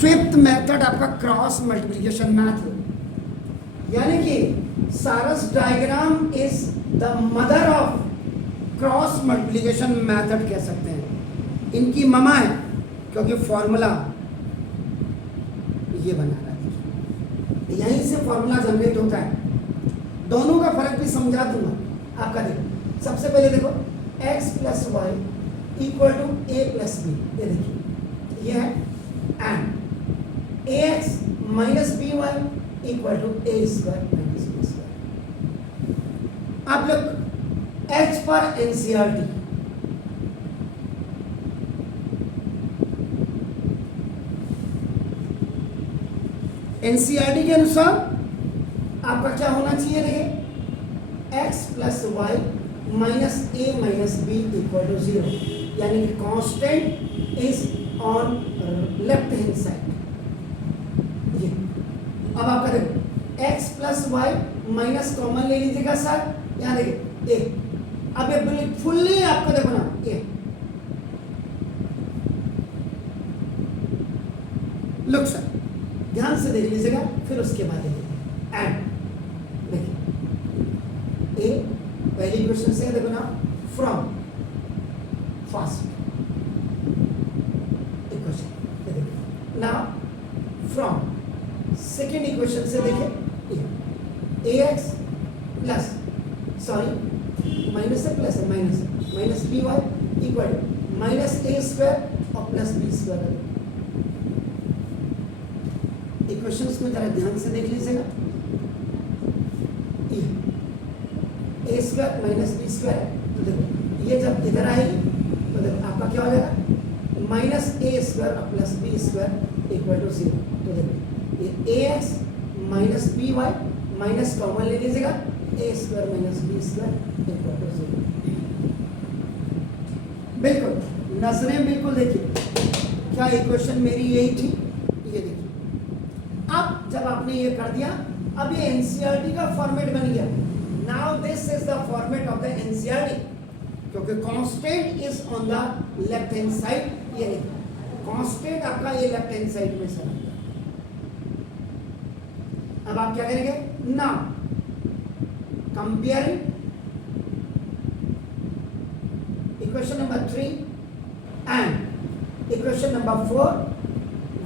Fifth method आपका cross multiplication method, यानी कि सारस diagram is the mother of cross multiplication method कह सकते हैं। इनकी ममा है, क्योंकि फॉर्मूला ये बना रहा है, यहीं से फॉर्मूला जनरेट होता है। दोनों का फर्क भी समझा दूंगा आपका। देखो सबसे पहले देखो x plus y equal to a plus b, ये देखिए ये है, and a x minus b y equal to a square minus b square. आप लोग एच पर एनसीईआरटी, एनसीईआरटी के अनुसार आपका क्या होना चाहिए, देखिए x plus y minus a minus b equal to 0, यानी कि constant is on left hand side. ये अब आपका देखो x plus y minus common ले लीजिएगा सर, यहाँ देखिए ए, अब ये बिल्कुल फुल्ली आपको देखो ना ये लुक सर, ध्यान से देख लीजिएगा, फिर उसके बाद देखिए एंड देखिए ए पहली क्वेश्चन से देखो ना, फ्रॉम फर्स्ट इक्वेशन देखिए नाउ फ्रॉम सेकेंड इक्वेशन से देखिए a x plus sorry minus से प्लस है, minus b y equal minus a square और प्लस बी स्क्वायर। इक्वेशंस को जरा ध्यान से देख लीजिएगा, a square minus b square, तो देखो ये जब इधर आएगी तो देखो आपका क्या हो जाएगा, माइनस ए स्क्वायर और plus b square equal to 0। तो देखो ये a x minus b y minus common ले लीजिएगा, a square minus b square equal to 0। बिल्कुल नजरें बिल्कुल देखिए, क्या इक्वेशन मेरी यही थी, ये देखिए। अब जब आपने ये कर दिया, अब ये एनसीईआरटी का फॉर्मेट बन गया। Now this is the format of the NCERT, क्योंकि constant is on the left hand side. ये देखिए कांस्टेंट आपका ये लेफ्ट हैंड साइड में सर। अब आप क्या करेंगे, now comparing equation number 3 and equation number 4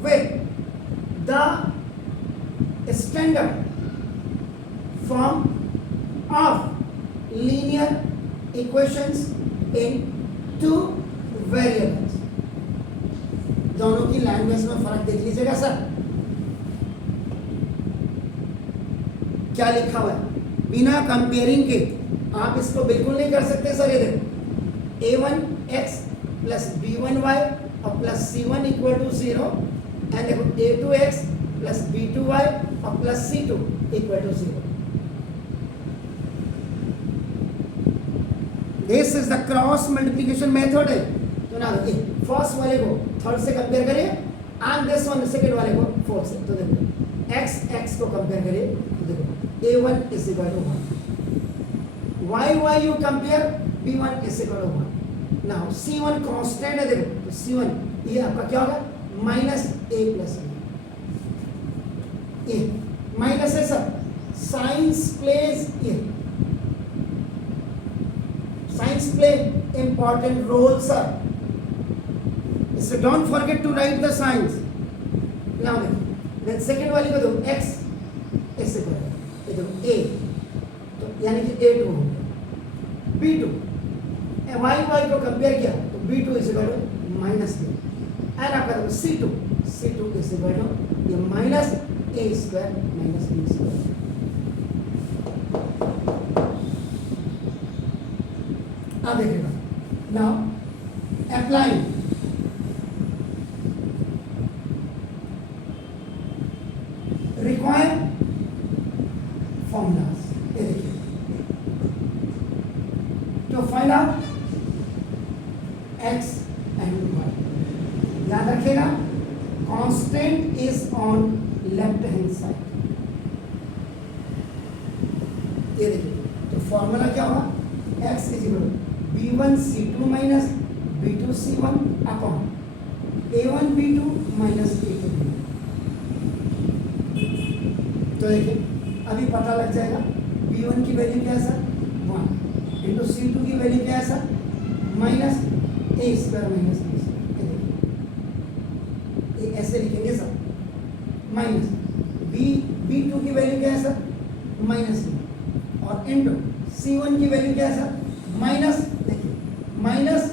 with the standard form of linear equations in two variables। दोनों की लैंग्वेज में फर्क देख लीजिएगा सर, क्या लिखा हुआ है। बिना कंपेयरिंग के आप इसको बिल्कुल नहीं कर सकते सर। ये देखो a1x प्लस b1y और plus c1 equal to 0, and देखो a2x प्लस b2y और plus c2 equal to 0। This is the cross multiplication method है। तो ना फर्स्ट वाले को थर्ड से कंपेयर करिए, एंड दिस वन सेकंड वाले को फोर्थ से। तो देखो x को कंपेयर करिए, तो देखो a1 is equal to 1, y you compare b1 is equal to 1। Now c1 constant है, देखो तो c1 ये आपका क्या होगा, माइनस a प्लस b। ये माइनस है सर, साइंस प्लेज, ये signs play important role sir, so don't forget to write the signs। now then second वाली को दो x ऐसे करो, ये दो a, तो यानी कि a2 हो गया, b2 y को कंपेयर किया तो b2 is equal to minus b, and आपका c2 इज इक्वल टू ये minus a square minus b square. अब देखिएगा, नाउ अप्लाइंग रिक्वायर फॉर्मूलाज। ये देखिए to find out x and y, याद रखिएगा constant is on left hand side. ये देखिए तो फॉर्मूला क्या होगा, x is equal b1 c2 minus b2 c1 upon a1 b2 minus a2 b1। तो देखिए अभी पता लग जाएगा B1 की वैल्यू क्या है सर 1 इंटू C2 की वैल्यू क्या है sir minus a square minus b square, ये ऐसे लिखेंगे सर माइनस B2 की वैल्यू क्या है सर माइनस और इंटू C1 की वैल्यू क्या है सर माइनस, देखिए minus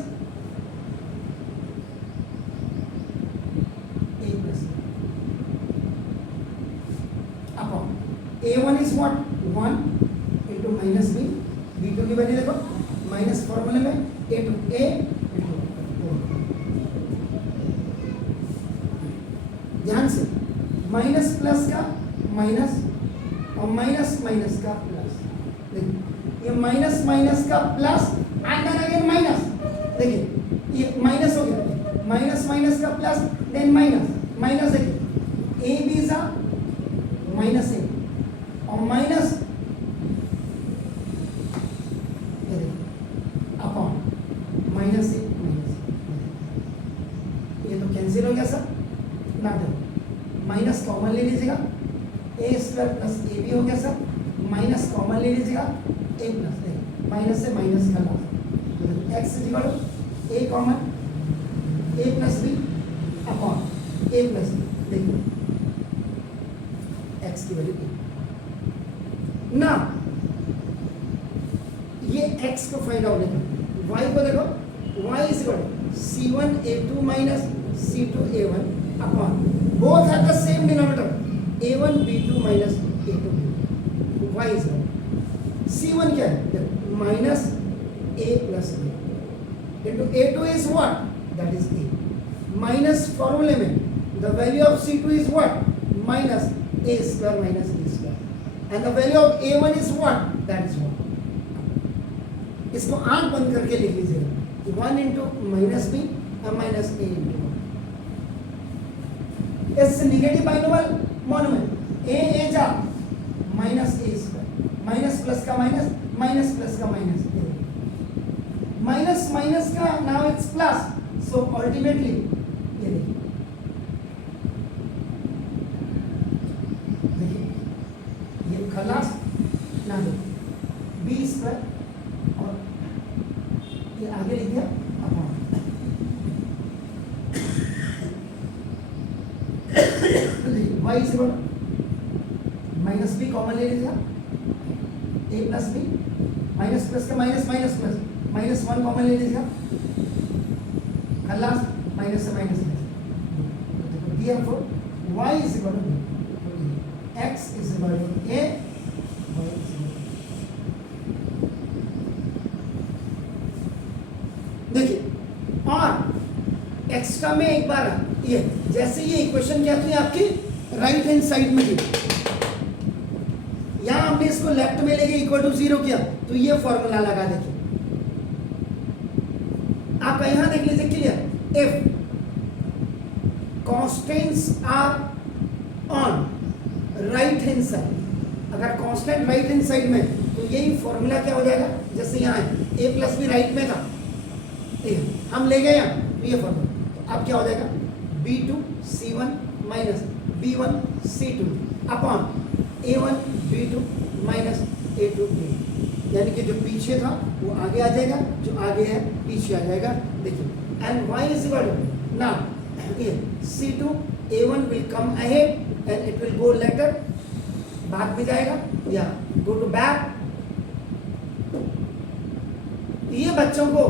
a plus upon A1 is what 1 into minus b, B2 की वैल्यू देखो माइनस फॉर्मूले में A टू A इंटू, ध्यान से माइनस प्लस का माइनस और माइनस माइनस का प्लस, देखिए ये माइनस माइनस का plus and then again minus, देखिए ये माइनस हो गया माइनस माइनस का प्लस देन माइनस माइनस, देखिए ए बी सा माइनस ए और minus upon minus a minus, ये तो कैंसिल हो गया सर ना, देखो माइनस कॉमन ले लीजिएगा a square plus a b हो गया सर, माइनस कॉमन ले लीजिएगा ए प्लस, माइनस से माइनस का loss, x is equal to a common a plus b upon a plus b, देखिए एक्स की वैल्यू ना, ये एक्स को फाइंड आउट देखो, वाई को देखो y is equal to C1 A2 minus C2 A1 upon both have the same denominator A1 B2 minus A2 B2, y is C1 क्या है देखो minus A plus B into A2 is what that is A, minus फॉर्मूले में the value of C2 is what minus A square minus B square and the value of A1 is what that is 1, इसको आंख बंद करके लिख लीजिएगा 1 into minus b और minus a into 1, it's negative binomial monomial ए जा minus a square minus plus का माइनस माइनस प्लस का माइनस माइनस माइनस का now it's plus, so ultimately ये देखिए ये खलास ना दो बी स्क्वायर और ये आगे लिख दिया upon y is equal minus b common ले लीजिएगा a plus b, minus plus का minus minus plus minus 1 common ले लीजिएगा खलास माइनस से minus therefore y is equal to x is equal to a, देखिए और एक्स्ट्रा में एक बार ये जैसे ये इक्वेशन क्या थी आपकी राइट हैंड साइड में थी, यहां हमने इसको लेफ्ट में लेके इक्वल टू 0 किया तो ये फॉर्मूला लगा, देखिए आप यहां देख लीजिए clear, if constants are on right hand side, अगर कांस्टेंट राइट हैंड साइड में तो यही फॉर्मूला क्या हो जाएगा, जैसे यहाँ है a प्लस बी राइट में था हम ले गए यहाँ तो ये फॉर्मूला, तो अब क्या हो जाएगा B2 C1 minus B1 C2 upon A1 B2 minus A2 B, यानी कि जो पीछे था वो आगे आ जाएगा, जो आगे है पीछे आ जाएगा, देखिए and y is equal to now C2 A1 will come ahead and it will go later, भाग भी जाएगा या गो टू बैक, ये बच्चों को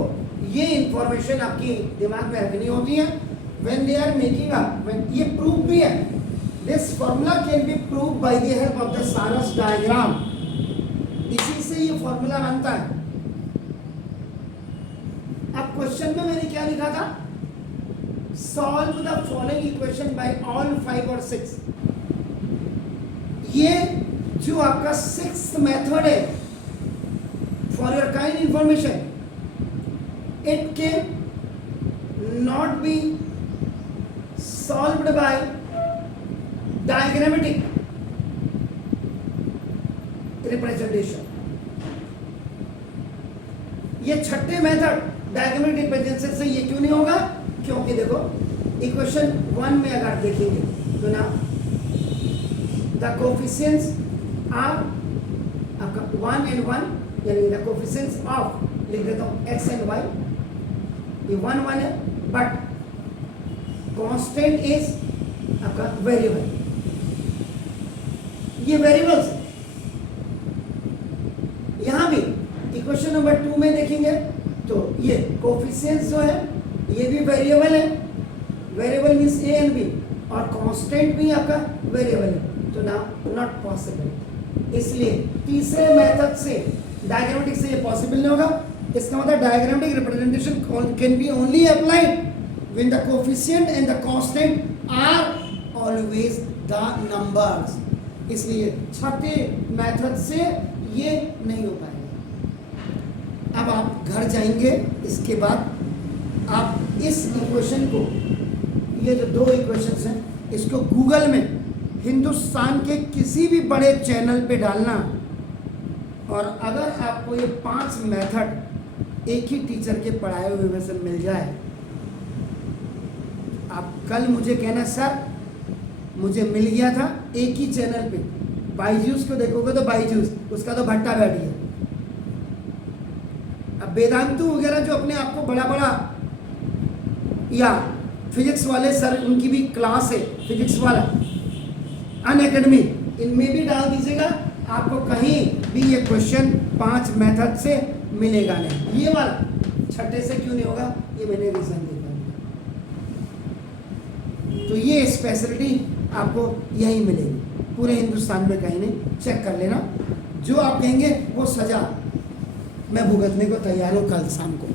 ये इंफॉर्मेशन आपकी दिमाग में रखनी होती है when they are making up, when ये प्रूफ भी है, this formula can be proved by the help of the Saros diagram, इसी से ये फॉर्मूला बनता है। अब क्वेश्चन में मैंने क्या लिखा था, solve the following equation by all 5 और 6, ये जो आपका 6th मेथड है, for your kind information, it can not be solved by diagrammatic representation, ये छठे मेथड डायग्रामेटिक रिप्रेजेंटेशन से ये क्यों नहीं होगा, क्योंकि देखो इक्वेशन 1 में अगर देखेंगे तो ना द कोफिशिएंट्स आर आपका 1 and 1, यानी द कोफिशिएंट्स ऑफ, लिख देता हूँ x and y, ये 1 1 है, बट कांस्टेंट इज आपका वेरिएबल, ये वेरिएबल्स है। यहां भी इक्वेशन नंबर 2 में देखेंगे तो ये कोफिशिएंट्स जो है ये भी वेरिएबल है, variable means a and b, और कांस्टेंट भी आपका वेरिएबल है, तो नाउ नॉट पॉसिबल। इसलिए तीसरे मेथड से डायग्रामेटिक से ये पॉसिबल नहीं होगा। इसका मतलब diagrammatic representation can be only applied when the coefficient and the constant are always the numbers. इसलिए छठे मेथड से ये नहीं हो पाएगा। अब आप घर जाएंगे, इसके बाद आप इस इक्वेशन को, ये जो 2 इक्वेशंस हैं, इसको गूगल में हिंदुस्तान के किसी भी बड़े चैनल पे डालना, और अगर आपको ये 5 मेथड एक ही टीचर के पढ़ाए हुए में से मिल जाए, आप कल मुझे कहना सर मुझे मिल गया था एक ही चैनल पे, बाईजूस को देखोगे तो बाईजूस, उसका तो भट्टा बैठी है। अब वेदांतु वगैरह जो अपने आप को बड़ा बड़ा, या फिजिक्स वाले सर उनकी भी क्लास है फिजिक्स वाला अनअकैडमी, इनमें भी डाल दीजिएगा, आपको कहीं भी ये क्वेश्चन 5 मेथड से मिलेगा नहीं। ये वाला छठे से क्यों नहीं होगा, ये मैंने रीजन देखा। तो ये स्पेशलिटी आपको यही मिलेगी, पूरे हिंदुस्तान में कहीं नहीं, चेक कर लेना। जो आप कहेंगे वो सजा मैं भुगतने को तैयार हूँ कल शाम को।